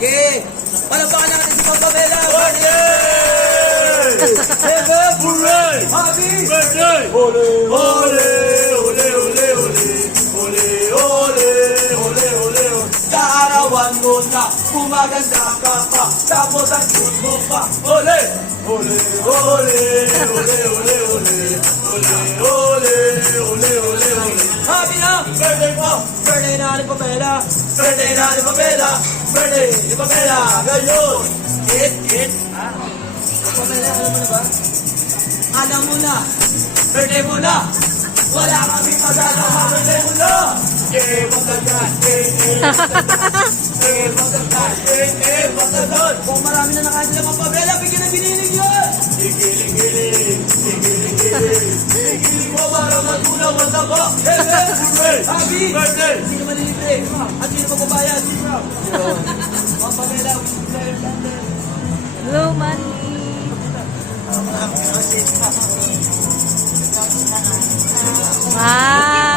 Okay. Palapakan natin si Pamela. Birthday! Hooray! Happy Birthday! Ole, ole, ole, ole, ole. Ole, ole, ole, ole, ole. kaarawan mo na gumaganda ka pa. Tapos ang cute mo pa. Ole! Ole, ole, ole, ole, ole. Ole, ole, ole, ole, ole. Happy na! Birthday po! Birthday na ni Pamela. Birthday na ni Pamela. Birthday ni Pamela. Ngayon. It. Pamela, alam mo na ba? Alam mo na. Birthday mo na. Wala kami magagawa. Birthday mo na. Maganda. Maganda. Kung marami na nakadila mga Pamela, bigyan ng binilig yun. Gigiling-giling, gigiling-giling. Gigiling mo para matulaw ang tabo. Hooray! Happy! Birthday! Sino malilibre? At sino magbabayad? Yun. Mga Pamela, we should play London. Blue money. Wow.